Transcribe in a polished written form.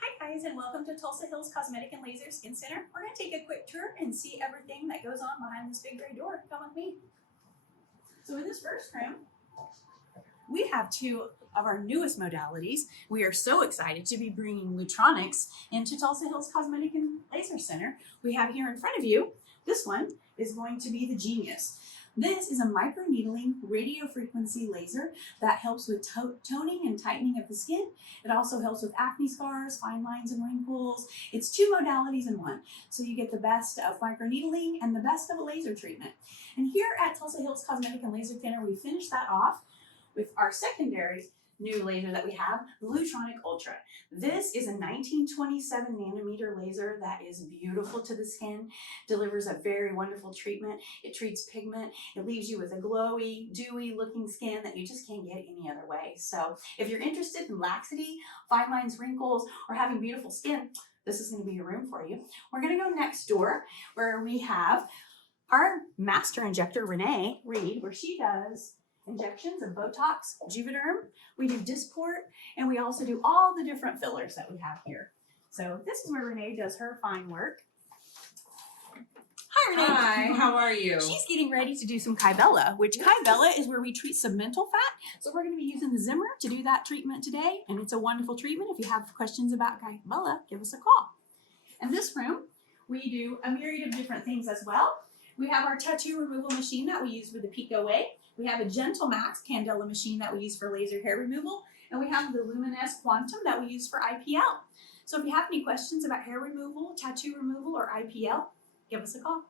Hi guys, and welcome to Tulsa Hills Cosmetic and Laser Skin Center. We're going to take a quick tour and see everything that goes on behind this big gray door. Come with me. So in this first room, we have two of our newest modalities. We are so excited to be bringing Lutronics into Tulsa Hills Cosmetic and Laser Center. We have here in front of you, this one is going to be the Genius. This is a microneedling radio frequency laser that helps with toning and tightening of the skin. It also helps with acne scars, fine lines and wrinkles. It's two modalities in one. So you get the best of microneedling and the best of a laser treatment. And here at Tulsa Hills Cosmetic and Laser Center, we finished that off with our secondary new laser that we have, the Lutronic Ultra. This is a 1927 nanometer laser that is beautiful to the skin, delivers a very wonderful treatment. It treats pigment. It leaves you with a glowy, dewy looking skin that you just can't get any other way. So if you're interested in laxity, fine lines, wrinkles, or having beautiful skin, this is going to be a room for you. We're going to go next door where we have our master injector, Renee Reed, where she does injections of Botox, Juvederm, we do Dysport, and we also do all the different fillers that we have here. So this is where Renee does her fine work. Hi, Renee. Hi, how are you? She's getting ready to do some Kybella, which Kybella is where we treat submental fat. So we're going to be using the Zimmer to do that treatment today, and it's a wonderful treatment. If you have questions about Kybella, give us a call. In this room, we do a myriad of different things as well. We have our tattoo removal machine that we use with the Pico A. We have a Gentle Max Candela machine that we use for laser hair removal. And we have the Luminous Quantum that we use for IPL. So if you have any questions about hair removal, tattoo removal, or IPL, give us a call.